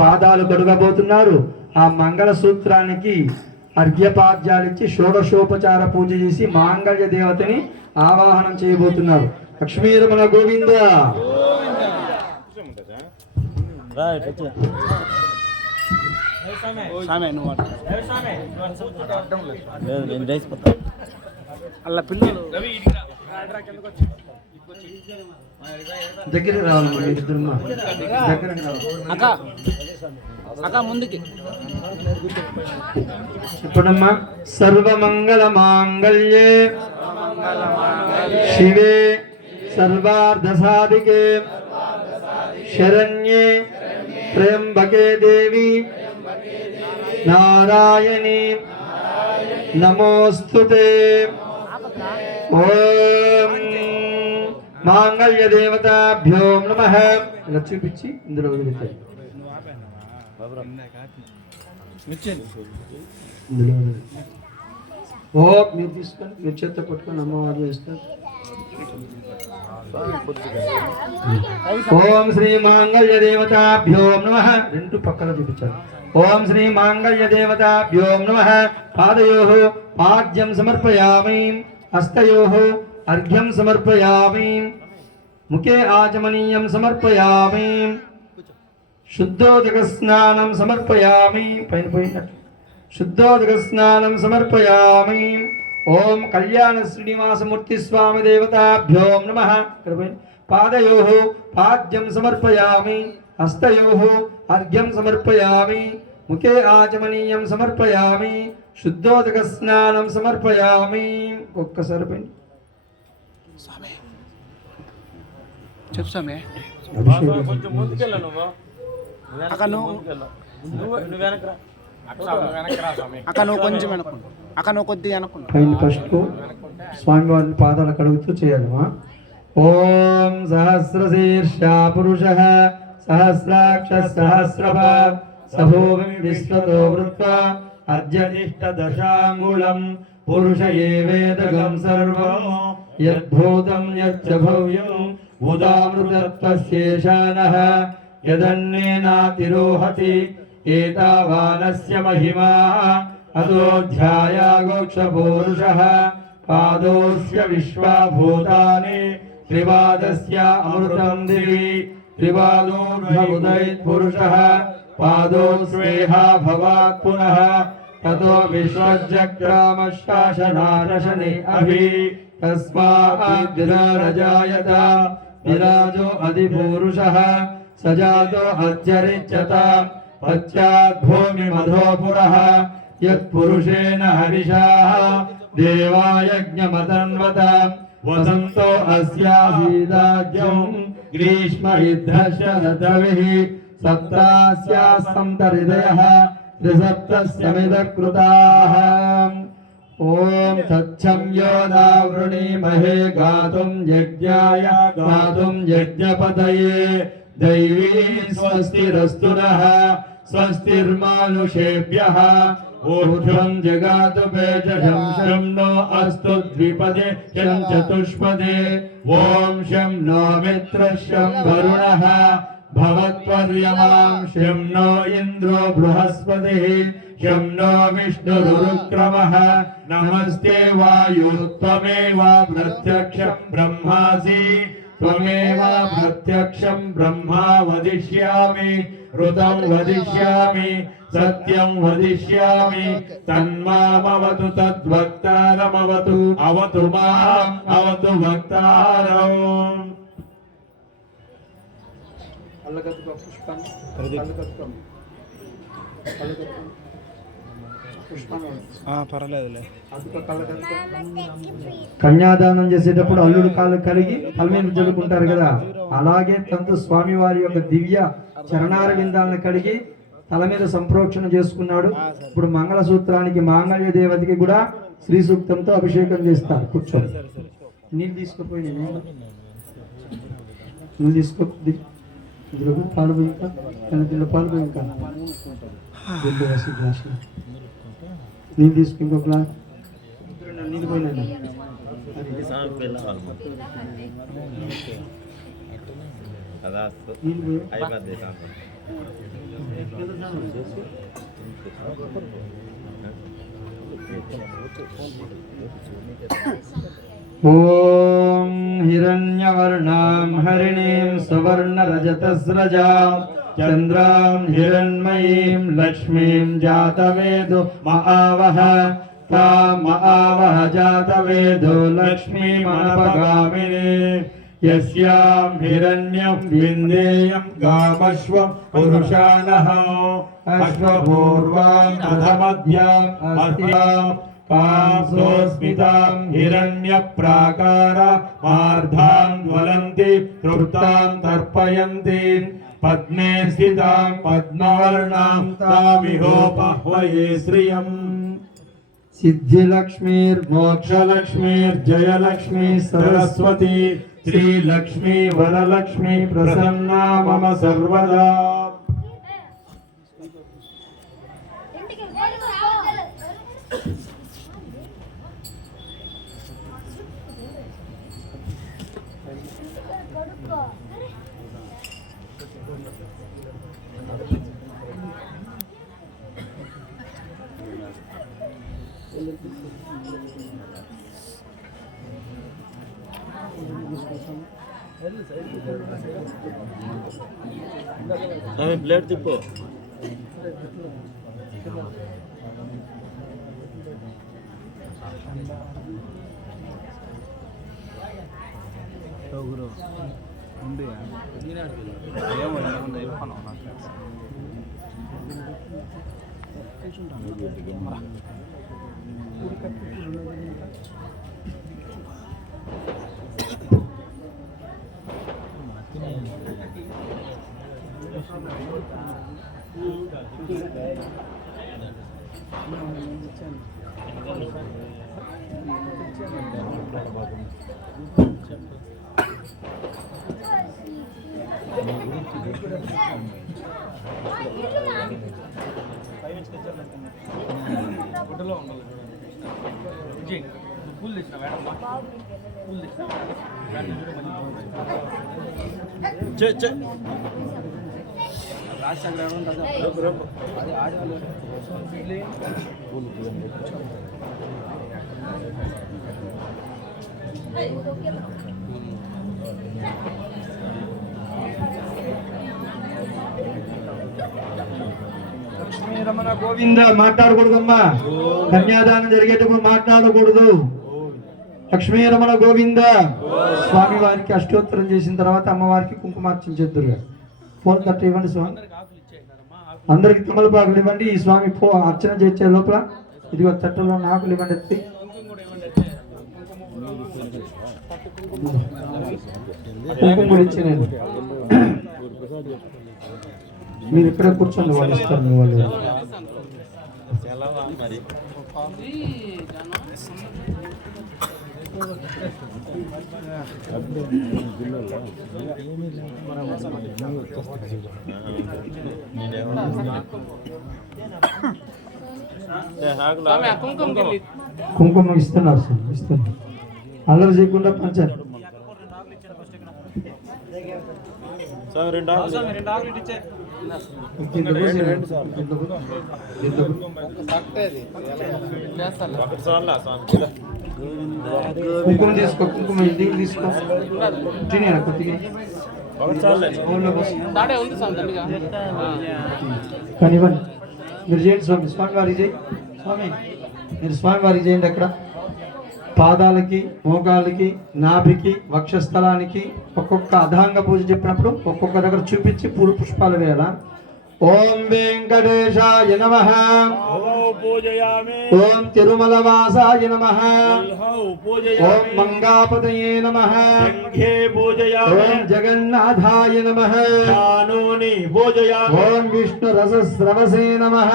పాదాలు కడుగబోతున్నారు. ఆ మంగళ సూత్రానికి అర్ఘ్యపాద్యాలిచ్చి షోడశోపచార పూజ చేసి మాంగళ్య దేవతని ఆవాహనం చేయబోతున్నారు. లక్ష్మీరమణ గోవింద. అలా పిల్లలు దగ్గర రావాలి దగ్గర అక్క అక్క ముందుకి. ఇప్పుడమ్మా సర్వమంగళ మాంగళ్యే శివే సర్వార్థ సాధికే శరణ్యే త్రయంబకే దేవి నారాయణి నమోస్తుతే. ఓం మాంగళ్య దేవతాభ్యో నమః. ఇలా చూపించి ఇందులో వదిలితాయి. ఓ మీరు తీసుకొని మీరు చేత పట్టుకొని అమ్మవారు వేస్తారు. ఓం శ్రీ మాంగళ్య దేవతాభ్యో నమః. రెండు పక్కన చూపించాలి. ఓం శ్రీ మాంగళ్య దేవతాభ్యో నమః. పాదయోః పాద్యం సమర్పయామి, హస్తయోః అర్ఘ్యం సమర్పయామి, ముఖే ఆచమనీయం సమర్పయామి, శుద్ధోదక స్నానం సమర్పయామి. పైన పోయినట్టు శుద్ధోదక స్నానం సమర్పయామి. ఓం కళ్యాణ శ్రీనివాసమూర్తి స్వామి దేవతాభ్యో నమః. పాదయోః పాద్యం సమర్పయామి, హస్తయోః అర్ఘ్యం సమర్పయామి, ముఖే ఆచమనీయం సమర్పయామి, శుద్ధోదక స్నానం సమర్పయామి. ఒక్కసారి పైన చెప్పు స్వామి. అక్క నువ్వు కొంచెం అనుకుంటా. అక్క నువ్వు కొద్దిగా అనుకుంటా. ఫస్ట్ స్వామి వారిని పాదాలు కడుగుతూ చేయాలమ్మా. ఓం సహస్రశీర్ష పురుషః సహస్రాక్ష సహస్రపాద్ సభూమి విశ్వతో వృత్వా అద్యనిష్ట దశాంగుళం పురుష ఏవేదగం సర్వం యద్భూతం యచ్చ భవ్యం ఉదామృతత్వశేషానః యదన్నేనాతిరోహతి ఏతావానస్య మహిమా అదోధ్యాయాగోక్షపూరుషః పాదోస్య విశ్వభూతాని త్రిపాదస్య అమృతం దివి త్రిపాదోర్ధముదయత్పురుషః పాదోస్వేహ భవాత్ పునః తతో విశ్వజగ్రామశాసనారశని అభి తస్మాద్విరాజాయత విరాజో అధిపూరుషః సజాతో అధ్యరిచ్యత పశ్చాద్భూమి మధోపురః యత్పురుషేణ హరిషాః దేవాయజ్ఞమతన్వత వసంతో అస్యాసీదాజ్యం గ్రీష్మ ఇద్ధశరదవిః సప్తాస్యాసంతరిదయః త్రిసప్తస్యమిద కృతాః. ఓం తచ్చం యో నావృణీమహే గాతుం యజ్ఞాయ గాతుం యజ్ఞపతయే దైవీ స్వస్తిరస్తు నః స్వస్తిర్మానుషేభ్యః ఊర్ధ్వం జగాతు పేజశం శం నో అస్తు ద్విపదే శం చతుష్పదే. ఓం శం నో మిత్రః శం వరుణః భవత్వర్యమాం శం నో ఇంద్రో బృహస్పతిః శం నో విష్ణురుక్రమః. నమస్తే వాయు త్వమేవ ప్రత్యక్షం బ్రహ్మాసి త్వమేవ ప్రత్యక్షం బ్రహ్మా వదిష్యామి ఋతం వదిష్యామి సత్యం వదిష్యామి తన్మామవతు తద్వక్తారమవతు అవతు మాం అవతు వక్తారం. పర్వాలేదులే. కన్యాదానం చేసేటప్పుడు అల్లుడు కాళ్ళు కడిగి తల మీద జల్లుకుంటారు కదా, అలాగే తంతు స్వామి వారి యొక్క దివ్య చరణార విందాలను కడిగి తల మీద సంప్రోక్షణ చేసుకున్నాడు. ఇప్పుడు మంగళసూత్రానికి మాంగళ్య దేవతకి కూడా శ్రీ సూక్తంతో అభిషేకం చేస్తారు. కూర్చోండి. నీళ్ళు తీసుకుపోయి నీళ్ళు తీసుకో. పాలు పోయింకా దీంట్లో పాలు పోయింకా నీళ్ళు తీసుకు. ఇంకో గ్లాస్ నీళ్ళు పోయినా నీళ్ళు పోయి ఓం హిరణ్యవర్ణాం హరిణీం సువర్ణరజతస్రజాం చంద్రాం హిరణ్మయీం లక్ష్మీం జాతవేదో మహావహ తాం మహావహ జాతవేదో లక్ష్మీమనపగామిని యస్యాం హిరణ్యం విందేయం గామశ్వం పురుషానః అశ్వపూర్వాం అధమధ్యాం అస్యాం కాంసోస్మితాం హిరణ్యప్రాకార మార్ధాం జ్వలంతి తృప్తాం తర్పయంతి పద్మే స్థితాం పద్మవర్ణాం తామిహోపహ్వయే శ్రియం సిద్ధిలక్ష్మీర్మోక్షలక్ష్మీర్జయలక్ష్మీ సరస్వతి శ్రీలక్ష్మీ వరలక్ష్మీ ప్రసన్నా మమ సర్వదా. ప్లేట్ తిప్పు. రమణ గోవింద మాట్లాడకూడదమ్మా, కన్యాదానం జరిగేటప్పుడు మాట్లాడకూడదు. లక్ష్మీ రమణ గోవింద. స్వామి వారికి అష్టోత్తరం చేసిన తర్వాత అమ్మవారికి కుంకుమార్చించేద్దరుగా. ఫోన్ తట్ట ఇవ్వండి స్వామి, అందరికి తమలపాకులు ఇవ్వండి. ఈ స్వామి అర్చన చేసే లోపల ఇదిగో తట్టలో ఆకులు ఇవ్వండి. ఎత్తి కుంకుమ కూడా ఇచ్చేయండి. మీరు ఇక్కడ కూర్చోండి, వాళ్ళు ఇస్తారు. వాళ్ళు కుంకుమ ఇస్తున్నారు సార్, ఇస్తున్నారు. అల్లరి చేయకుండా పంచారు. కుంకుమ తీసుకో, కుంకుమ ఇంటికి తీసుకో. కానివ్వండి, మీరు చేయండి స్వామి. స్వామి వారికి చేయి స్వామి, మీరు స్వామి వారికి చేయండి. అక్కడ పాదాలకి, మోకాళ్ళకి, నాభికి, వక్షస్థలానికి ఒక్కొక్క అధాంగ పూజ చెప్పినప్పుడు ఒక్కొక్క దగ్గర చూపించి పూల పుష్పాలు వేయాలా. ఓం వెంకటేశాయ నమః, ఓం తిరుమలవాసాయ నమః, ఓం మంగాపతయే నమః, ఓం జగన్నాథాయ నమః, ఓం విష్ణురసస్రవసే నమః,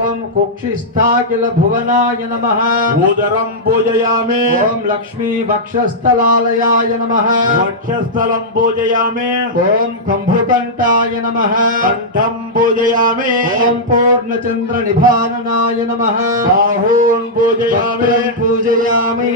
ఓం కుక్షిస్థాకిల భువనాయ నమః, ఓం లక్ష్మీ వక్షస్థలాలయాయ నమః, ఓం కంభుకంఠాయ నమః కంఠం పూజయామి ఓం పూర్ణచంద్ర నిభాననాయ నమః బాహూన్ పూజయామి పూజయామి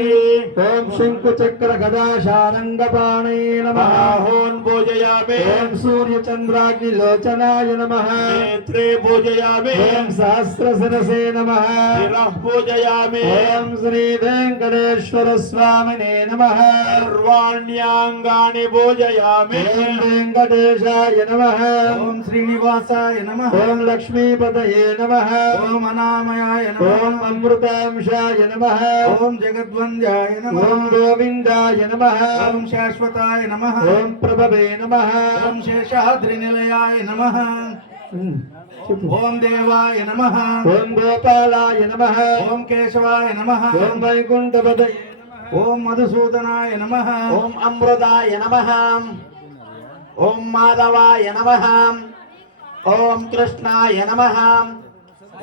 ఓం శంకు చక్ర గదా శారంగపాణే నమః బాహూన్ పూజయామి ఓం సూర్య చంద్రాగ్ని లోచనాయ నమః నేత్రే పూజయామి ఓం సహస్ర శిరసే నమః శిరః పూజయామి ఓం శ్రీ వెంకటేశ్వర స్వామినే నమః సర్వాణ్యాంగాని పూజయామి ఓం వెంకటేశాయ నమః ఓం శ్రీనివాసాయ నమః ఓం లక్ష్మీపతయే నమః ఓం అనామయాయ ఓం నమః అమృతాంశాయ నమః ఓం జగద్వంద్యాయ నమః ఓం గోవిందాయ నమః ఓం శాశ్వతాయ నమః ఓం ప్రభవే నమః ఓం శేషాద్రి నిలయాయ నమః చెప్పు. ఓం దేవాయ నమః ఓం గోపాలాయ నమః ఓం కేశవాయ నమః ఓం వైకుంఠపతయే ఓం మధుసూదనాయ నమః ఓం అమృతాయ నమః ఓం మాధవాయ నమః ఓం కృష్ణాయ నమః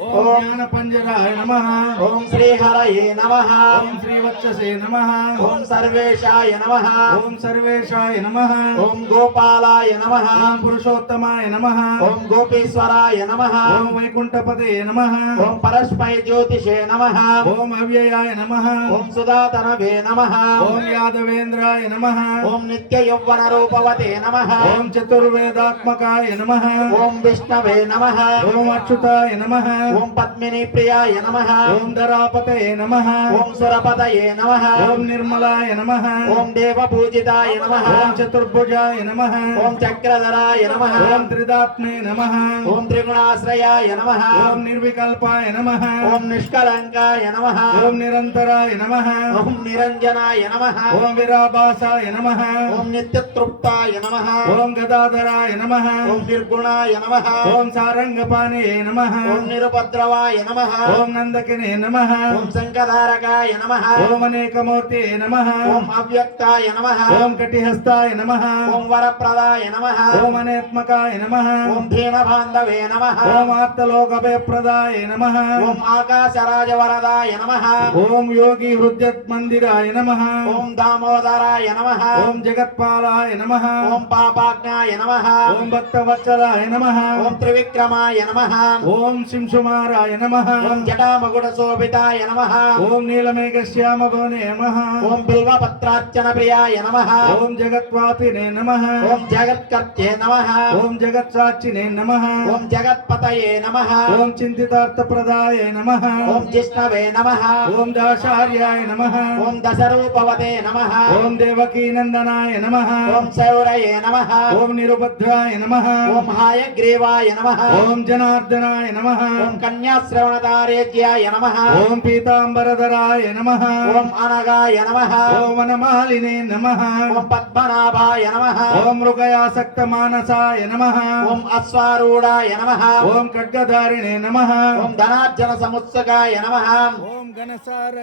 ఓం జ్ఞానపంజరాయ నమః ఓం శ్రీహరయే నమః ఓం శ్రీవత్ససే నమః ఓం సర్వేశాయ నమః ఓం సర్వేశాయ నమః ఓం గోపాలాయ నమః ఓం పురుషోత్తమాయ నమః ఓం గోపీశ్వరాయ నమః ఓం వైకుంఠపతయే నమః ఓం పరస్మై జ్యోతిషే నమః ఓం అవ్యయాయ నమః ఓం సుధాతనవే నమః ఓం యాదవేంద్రాయ నమః ఓం నిత్య యౌవన రూపవతే నమః ఓం చతుర్వేదాత్మకాయ నమః ఓం విష్ణవే నమః ఓం అచ్యుతాయ నమః ఓం పద్మిని ప్రియాయ నమః ఓం ధరాపతయే నమః ఓం సురపదయే నమః ఓం నిర్మలాయ నమః ఓం దేవపూజితాయ నమః ఓం చతుర్భుజాయ నమః ఓం చక్రధరాయ నమః ఓం త్రిదాత్మే నమః ఓం త్రిగుణాశ్రయాయ నమః ఓం నిర్వికల్పాయ నమః ఓం నిష్కలంకాయ నమః ఓం నిరంతరాయ నమః ఓం నిరంజనాయ నమః ఓం విరాభాసాయ నమః ఓం నిత్యతృప్తాయ నమః ఓం గదాధరాయ నమః ఓం నిర్గుణాయ నమః ఓం సారంగపాణే నమః ఓం నిరుపద్రవాయ నమః ఓం నందకినే నమః ఓం శంఖధారకాయ నమః ఓం అనేకమూర్తే నమః ఓం అవ్యక్తాయ నమః ఓం కటిహస్తాయ నమః ఓం వరప్రదాయ నమః ఓం అనేత్మకాయ నమః ఓం భీమబాంధవే నమః ఓం ఆర్తలోకభయప్రదాయ నమః ఓం ఆకాశరాజవరదాయ నమః ఓం యోగి హృద్యత్ మందిరాయ నమః ఓం దామోదరాయ నమః ఓం జగత్పాలాయ నమః ఓం పాపాజ్ఞాయ నమః ఓం భక్తవత్సలాయ నమః ఓం త్రివిక్రమాయ నమః ఓం శింశుమారాయ నమః ఓం జటామగుడ శోభితాయ నమః ఓం నీలమేఘశ్యామభవనే నమః ఓం బిల్వపత్రార్చన ప్రియాయ నమః ఓం జగత్వాపినే నమః ఓం జగత్కర్త్యే నమః ఓం జగత్సాక్షినే నమః ఓం జగత్పతయే నమః ఓం చింతితార్థప్రదాయ నమః ఓం జిష్ణవే నమః ఓం దాశార్యాయ నమః ఓం దశరూపవతే నమః ఓం దేవకీనందనాయ నమః ఓం శౌరయే నమః ఓం నిరుపద్రాయ నమః ఓం హాయగ్రీవాయ నమః ఓం జనార్దనాయ నమః ఓం కన్యాశ్రవణదారేజ్యాయ నమః ఓం పీతాంబరధరాయ నమః ఓం అనగాయ నమః ఓం వనమాలినే నమః ఓం పద్మనాభాయ నమః ఓం మృగయాసక్త మానసాయ నమః ఓం అశ్వారూఢాయ నమః ఓం ఖడ్గధారిణే నమః ఓం ధనార్జన సముత్సకాయ నమః ఓం గణసార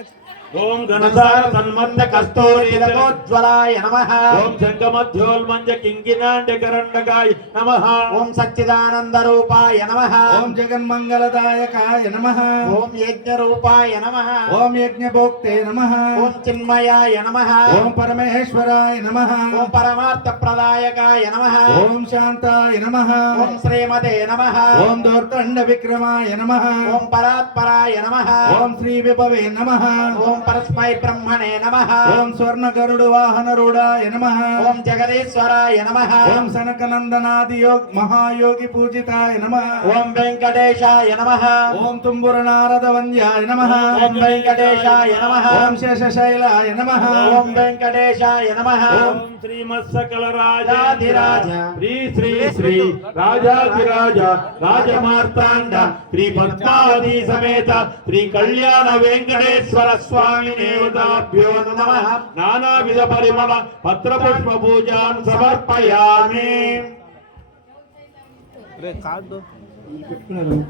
ఓం ఘనసార సన్మంద కస్తూరి కస్తూరిరగోజ్వలాయ నమః ఓం శంఖమధ్యోల్మంజ కింకినాండకరండకాయ నమః ఓం సచ్చిదానందరూపాయ నమః ఓం జగన్మంగళదాయకాయ నమః ఓం యజ్ఞరూపాయ నమః ఓం యజ్ఞభోక్తే నమః ఓం చిన్మయాయ నమః ఓం పరమేశ్వరాయ నమః ఓం పరమార్థప్రదాయకాయ నమః ఓం శాంతాయ నమః ఓం శ్రీమతే నమః ఓం దౌర్దండ విక్రమాయ నమః ఓం పరాత్పరాయ నమః ఓం శ్రీ విభవే నమః ఓం పరస్మై బ్రహ్మణే నమః ఓం స్వర్ణ గరుడు వాహనరూఢాయ నమః ఓం జగదీశ్వరాయ నమః ఓం సనకనందనాది మహాయోగి పూజితాయ నమః ఓం వెంకటేశాయ నమః ఓం తుంబుర నారద వంద్యాయ నమః ఓం వెంకటేశాయ నమః ఓం శేషశైలాయ నమః ఓం వెంకటేశాయ నమః ఓం శ్రీమత్సకల రాజాధిరాజ శ్రీ శ్రీ శ్రీ రాజాధిరాజ రాజమార్తాండ శ్రీ పద్మావతి సమేత శ్రీ కళ్యాణ వెంకటేశ్వర స్వామి దేవతాభ్యో నమః నానావిధ పరిమళ పత్రపుష్ప పూజాన్ సమర్పయామి.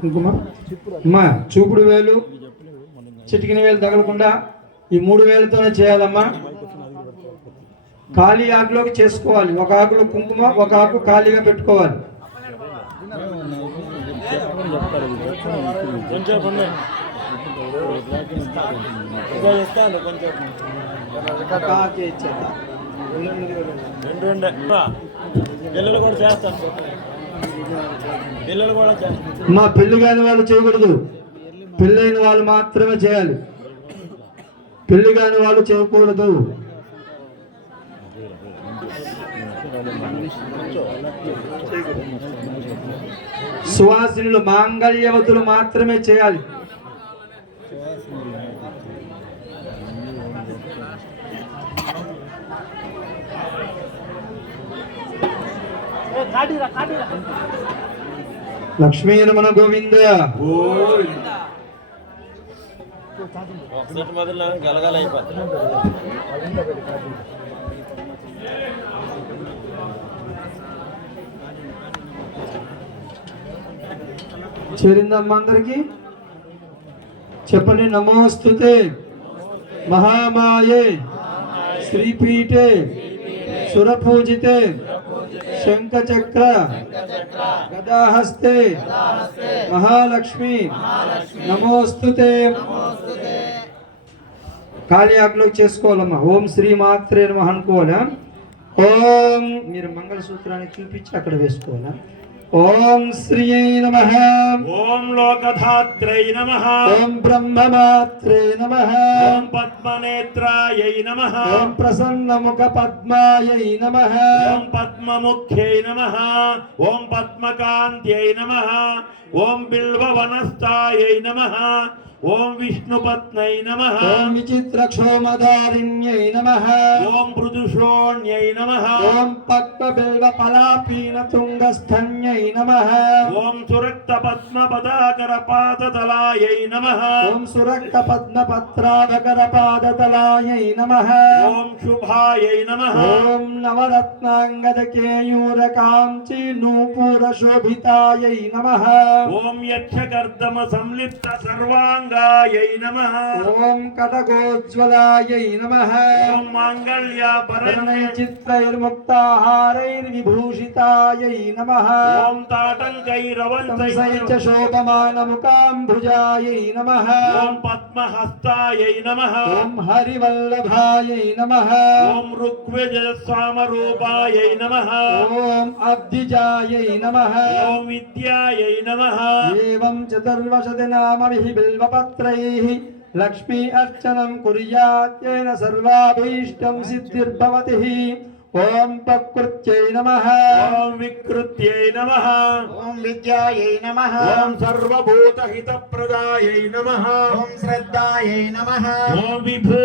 కుంకుమ అమ్మా చూపుడు వేలు చిటికిన వేలు తగలకుండా ఈ 3 వేలతోనే చేయాలమ్మా. ఖాళీ ఆకులోకి చేసుకోవాలి. ఒక ఆకులో కుంకుమ, ఒక ఆకు ఖాళీగా పెట్టుకోవాలి. రెండు ఎల్లులు కూడా చేస్తాను. మా పెళ్లి కాని వాళ్ళు చేయకూడదు, పెళ్ళైన వాళ్ళు మాత్రమే చేయాలి, పెళ్లి కాని వాళ్ళు చేయకూడదు. సువాసినులు మాంగళ్యవతులు మాత్రమే చేయాలి. లక్ష్మీ రమణ గోవింద. చేరిందమ్మా అందరికి చెప్పండి. నమోస్తుతే మహామాయే శ్రీపీఠే సురపూజితే శంఖచక్ర గదాహస్తే మహాలక్ష్మి నమోస్తుతే. కాళీయాగ్లో చేసుకోవాలమ్మా. ఓం శ్రీ మాత్రే నమః అనుకోవాలా. ఓం మీరు మంగళసూత్రాన్ని చూపించి అక్కడ వేసుకోవాలా. ఓం శ్రీయై నమః. ఓం లోకధాత్రై నమః. ఓం బ్రహ్మమాత్రే నమః. ఓం పద్మనేత్రాయై నమః. ఓం ప్రసన్నముఖ పద్మాయై నమః. ఓం పద్మముఖ్యై నమః. ఓం పద్మకాంత్యై నమః. ఓం బిల్వవనస్థాయై నమః. ఓం విష్ణుపత్నై నమః. ఓం విచిత్రక్షోమదారిణ్యై నమః. ఓం మృదుషోణ్యై నమః. ఓం పద్మబిల్వ పలాపీన తుంగస్థన్యై నమః. ఓం సురక్త పద్మ పదాకర పాదతలాయై నమః. ఓం సురక్త పద్మ పత్రాధకర పాదతలాయై నమః. ఓం శుభాయై నమః. ఓం నవరత్నాంగద కేయూర కాంచి నూపుర శోభితాయై నమః. ఓం యక్షకర్దమ సంలిప్త సర్వాంగాయై నమః. ఓం కటకోజ్వలాయై నమః. ఓం మాంగళ్యాభరణై చిత్రైర్ముక్తాహారైర్విభూషితాయై నమః. ఓం తాటంకైరవంతై సంశైచ శోభమానముకాంభుజాయై నమః. ఓం పద్మహస్తాయై నమః. ఓం హరివల్లభాయై నమః. ఓం ఋగ్వేద సామరూపాయై నమః. ఓం అబ్ధిజాయై నమః. ఓం విద్యాయై నమః. ఏవం చతుర్వశతి నామభిః బిల్వపత్రైః లక్ష్మీ అర్చనం కుర్యాత్ येन సర్వాభీష్టం సిద్ధిర్భవతి. ఓం ప్రకృత్యై నమః. ఓం వికృత్యై నమః. ఓం విద్యాయై నమః. ఓం సర్వభూతహితప్రదాయై నమః. ఓం శ్రద్ధాయై నమః. ఓం విభూ